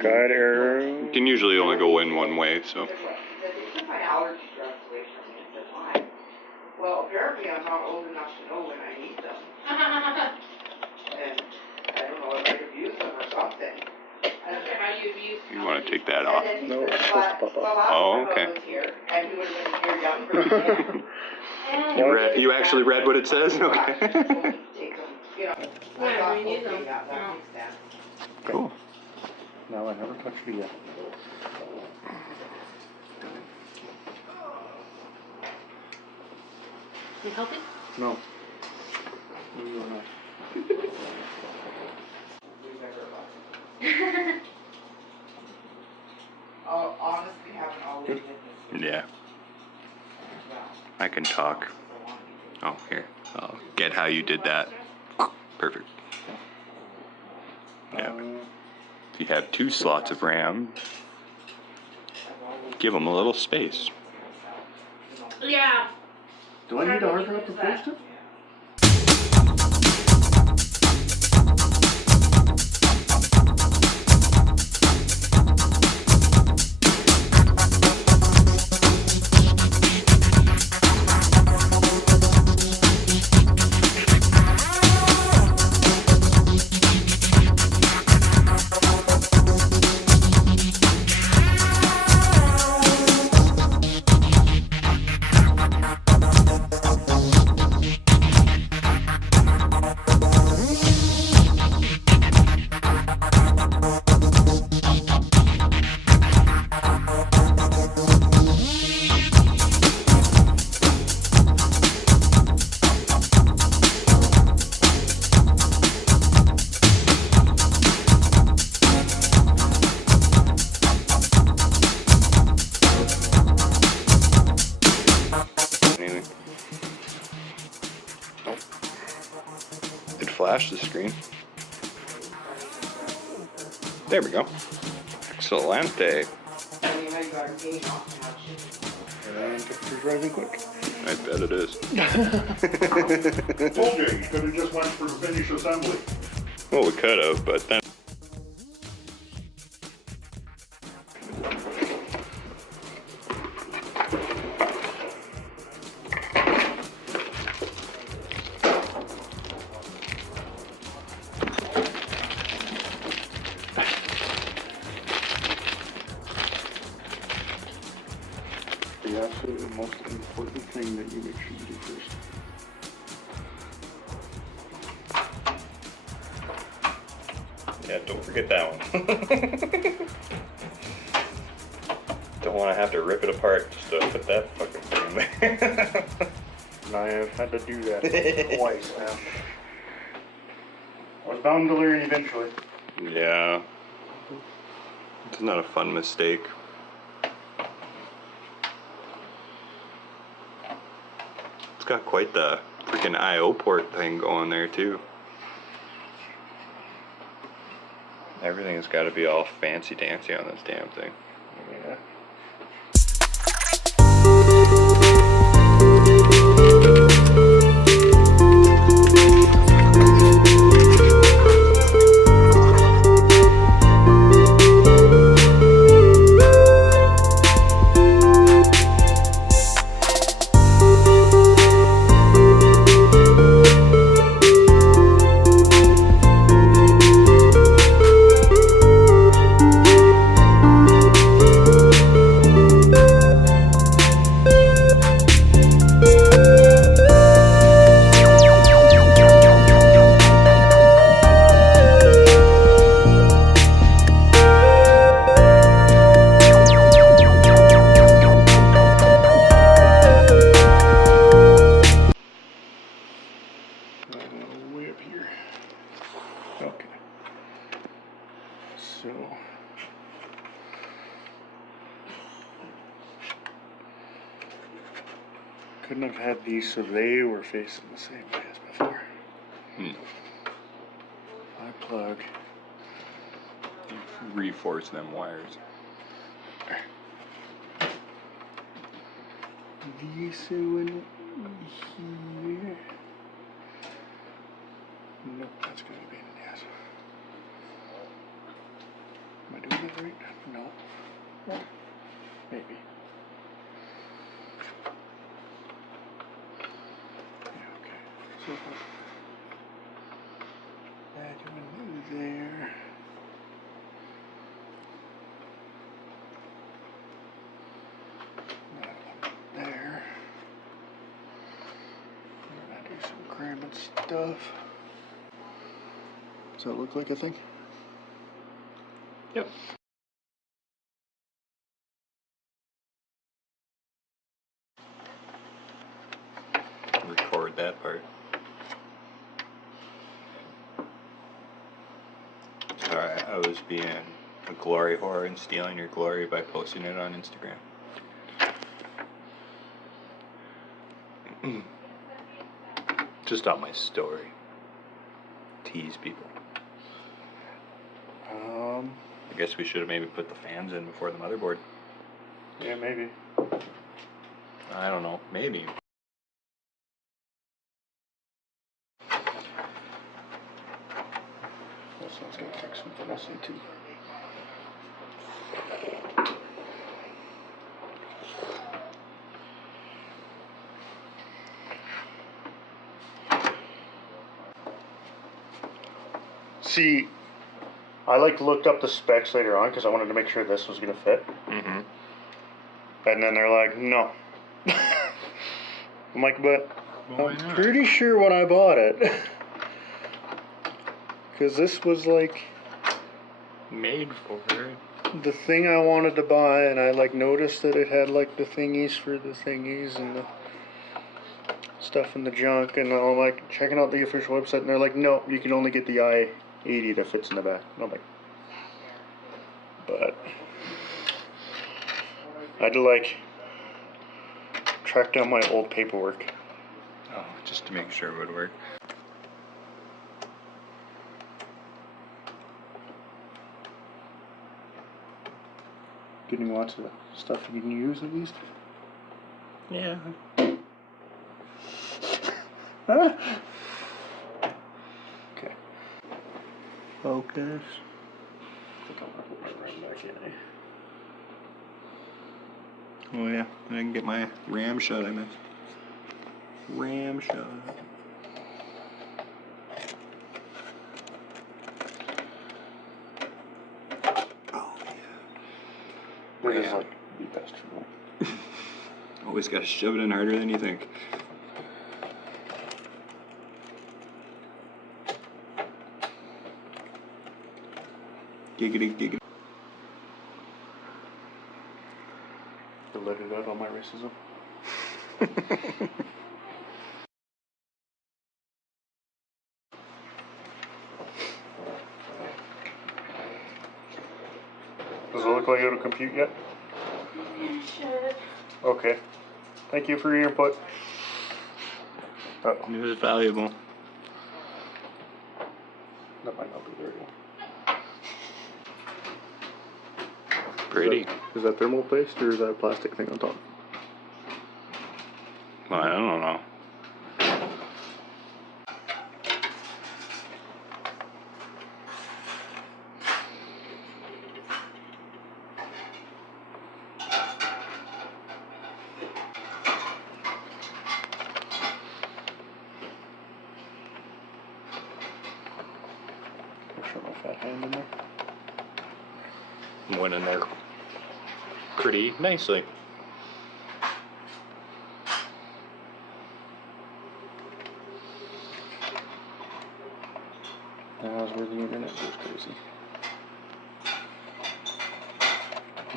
Cutter. You can usually only go in one way, so. Well, apparently I'm not old enough to know when I need them. And I don't know if I abuse them or something. You want to take that off? No, it's supposed to pop off. Oh, okay. And he would have been here younger. You actually read what it says? Okay. Yeah, we need them. Cool. No, I never touched it yet. You helping? No. No, you're not. Honestly, haven't always been this. Yeah. I can talk. Oh, here. I'll get how you did that. Perfect. Yeah. If you have 2 slots of RAM, give them a little space. Yeah. Do I need a hard drive to post it? Anything? Nope. It flashed the screen. There we go. Excelente. And temperature's rising quick. I bet it is. Told you, you could have just went for the finish assembly. Well, we could have, but then. The absolute most important thing that you make sure you do first. Yeah, don't forget that one. Don't want to have to rip it apart just to put that fucking thing in there. And I have had to do that twice now. I was bound to learn eventually. Yeah. It's not a fun mistake. It's got quite the freaking I/O port thing going there too. Everything's got to be all fancy dancy on this damn thing. Yeah. Way up here. Okay. So. Couldn't have had these so they were facing the same way as before. I plug. Reforce them wires. These went here. Nope, that's gonna be an ass. Am I doing that right? No. Maybe. Yeah, okay. So that one there. That one there. And then I do some cramming stuff. Does that look like a thing? Yep. Record that part. Sorry, I was being a glory whore and stealing your glory by posting it on Instagram. Just on my story. Tease people. I guess we should have maybe put the fans in before the motherboard. Yeah, maybe. I don't know. Maybe. Also, it's gonna fix something else too. See, I looked up the specs later on because I wanted to make sure this was gonna fit. Mm-hmm. And then they're like, no. I'm like, but Why I'm not? pretty sure when I bought it. Because this was like Made for it. the thing I wanted to buy, and I noticed that it had the thingies for the thingies and the stuff in the junk, and I'm checking out the official website, and they're like, no, you can only get the i80 that fits in the back. And I'm like, but I had to track down my old paperwork. Oh, just to make sure it would work. Getting lots of stuff you can use at least. Yeah. Huh? Okay. Focus. I think I'm gonna put my RAM back in. Oh yeah, I can get my RAM shut, I meant. RAM shut. Oh yeah. It is RAM. the best for me. Always gotta shove it in harder than you think. Giggity giggity. To let it out on my racism. Does it look like it'll compute yet? Okay. Thank you for your input. Uh-oh. It was valuable. That might not be the right one. Pretty. Is that thermal paste or is that a plastic thing on top? Well, I don't know. Show my fat hand in there. Went in there pretty nicely. That's where the internet goes crazy.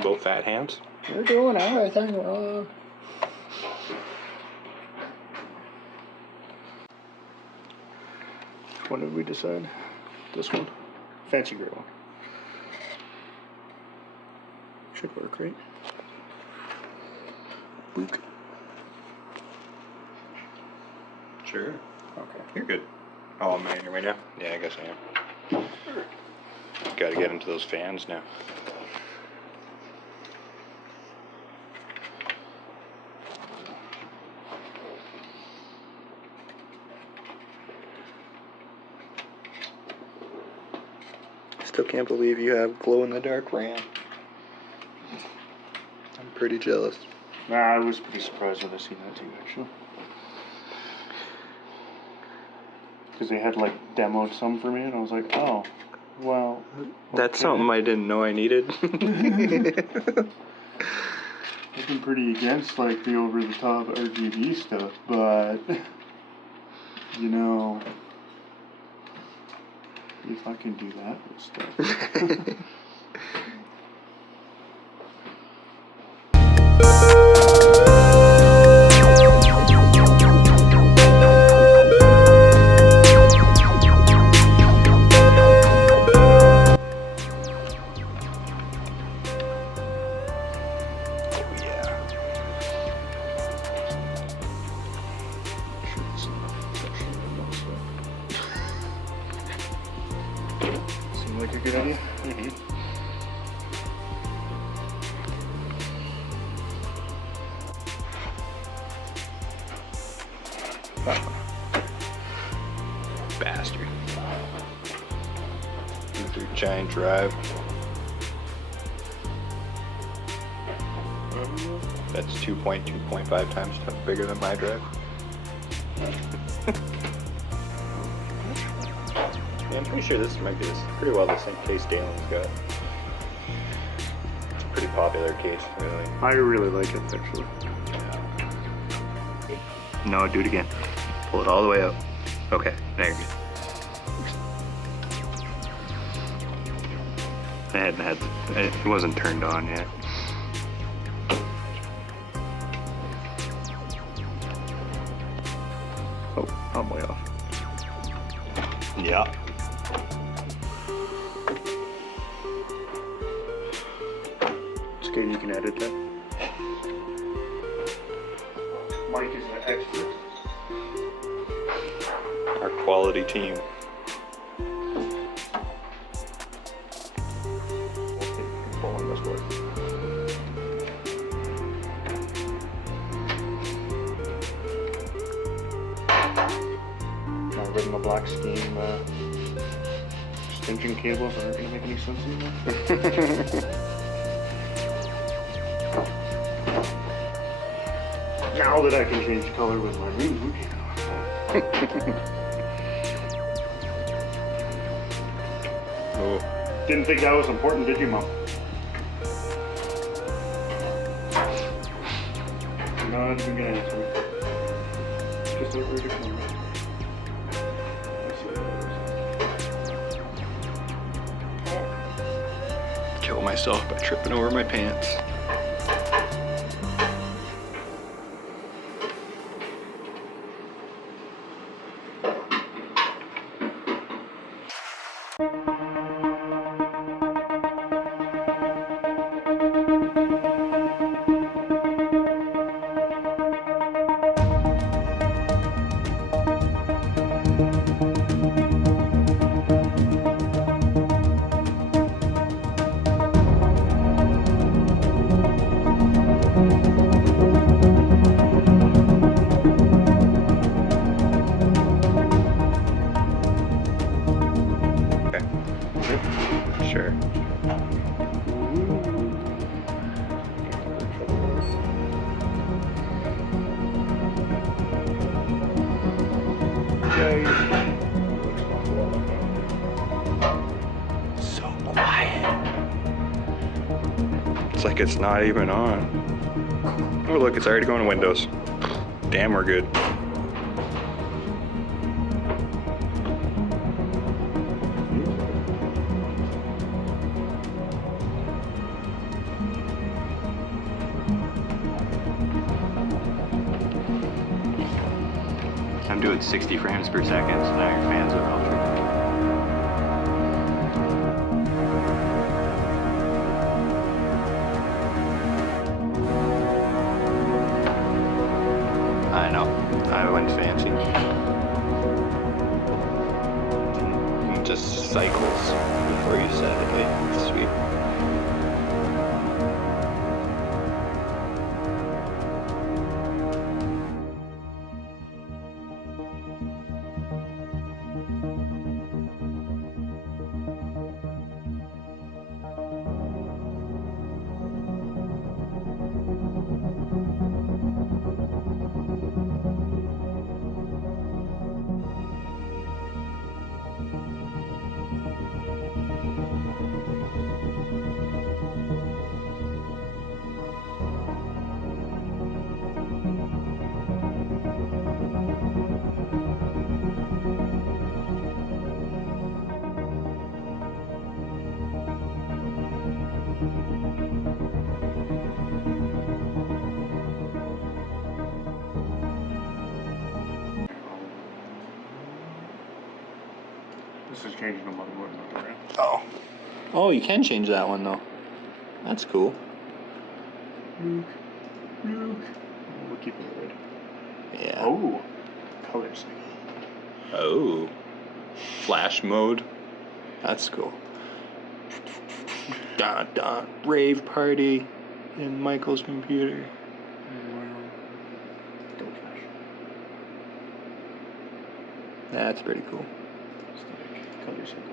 Both fat hands. You're doing everything wrong. Which one did we decide? This one? Fancy gray one. Should work, right? Book. Sure. Okay. You're good. Oh, am I in your way now? Yeah, I guess I am. Gotta get into those fans now. Still can't believe you have glow-in-the-dark RAM. I'm pretty jealous. Nah, I was pretty surprised when I seen that too, actually. Because they had like demoed some for me, and I was like, oh, well. That's okay. something I didn't know I needed. I've been pretty against like the over-the-top RGB stuff, but you know, if I can do that with stuff. Seem like a good idea? Bastard. With your giant drive. That's 2.5 times bigger than my drive. Yeah, I'm pretty sure this might be pretty well the same case Dalen's got. It's a pretty popular case, really. I really like it, actually. No, do it again. Pull it all the way up. Okay, there you go. It wasn't turned on yet. Oh, I'm way off. Yeah. It's okay, you can edit that. Mike is an expert. Our quality team. Pulling this way. My red and the black scheme extension cables aren't going to make any sense anymore. Now that I can change color with my mood. Oh. Didn't think that was important, did you, Mom? Not even gonna answer me. Just over the camera. I see what it is. Kill myself by tripping over my pants. Sure. So quiet. It's like it's not even on. Oh look, it's already going to Windows. Damn, we're good. I'm doing 60 frames per second, so now your fans are ultra. I know, I went fancy. Just cycles before you set it. Hey, sweet. This is changing the motherboard, not the RAM. Oh. Oh, you can change that one though. That's cool. We'll keep it red. Yeah. Oh, color sync. Oh. Flash mode. That's cool. Dot dot. Rave party in Michael's computer. Don't flash. That's pretty cool. Static color sync.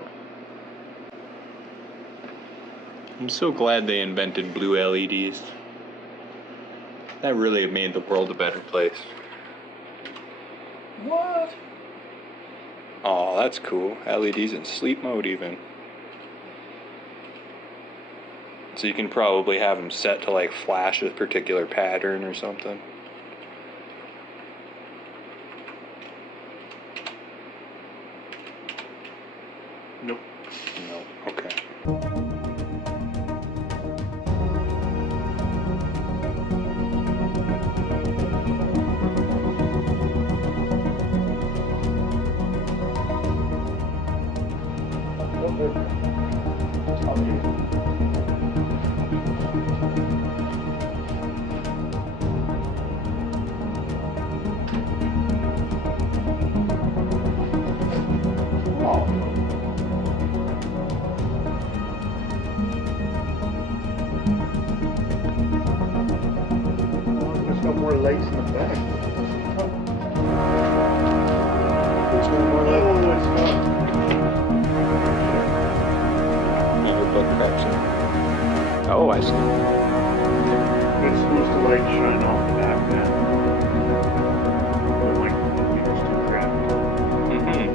I'm so glad they invented blue LEDs. That really made the world a better place. What? Oh, that's cool. LEDs in sleep mode even. So you can probably have them set to like flash a particular pattern or something. Nope. No. Okay. There's no more lights in the back. There's no more lights. Oh, it's not. Another book correction. Oh, I see. It's supposed to like shine off the back, man. But like, it's too crappy. Mm-hmm.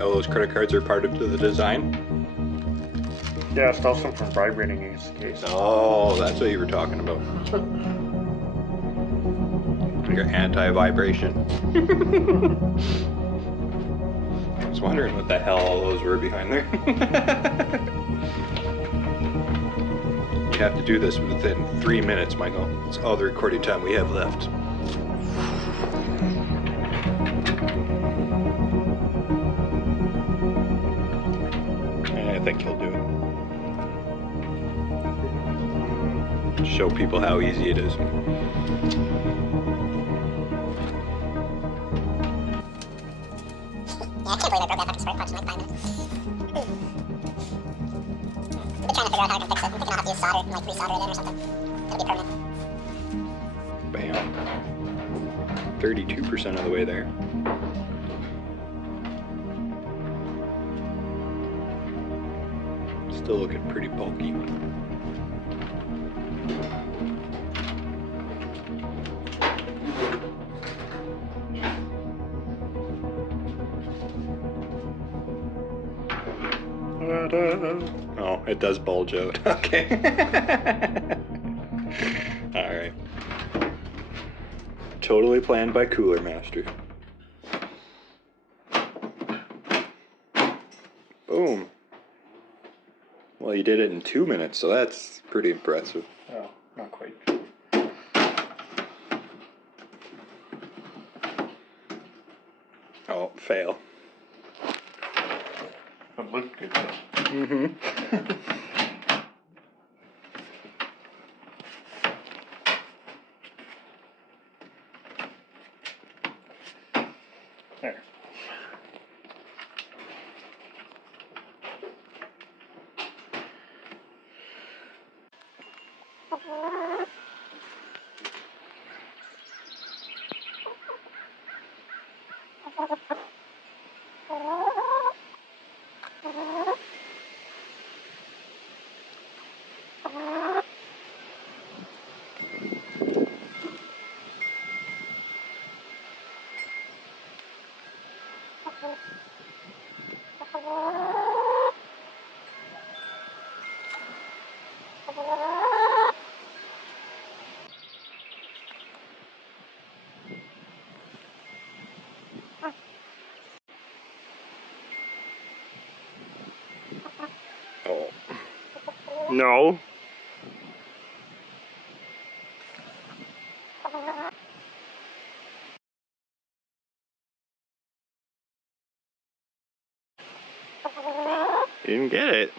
Oh, those credit cards are part of the design? Yeah, it stops them from vibrating in this case. Oh, that's what you were talking about. Your anti-vibration. I was wondering what the hell all those were behind there. You have to do this within 3 minutes, Michael. It's all the recording time we have left. I think he'll do it. Show people how easy it is. Yeah, I can't believe I broke that fucking squirt punch in like 5 minutes. I've been trying to figure out how I can fix it. I'm thinking I'll have to use solder and like resolder it in or something. It'll be permanent. Bam. 32% of the way there. Still looking pretty bulky. Oh, it does bulge out. Okay. Alright. Totally planned by Cooler Master. Boom. Well, you did it in 2 minutes, so that's pretty impressive. Oh, not quite. Oh, fail. It looked good though. Mm-hmm. There. No. You didn't get it.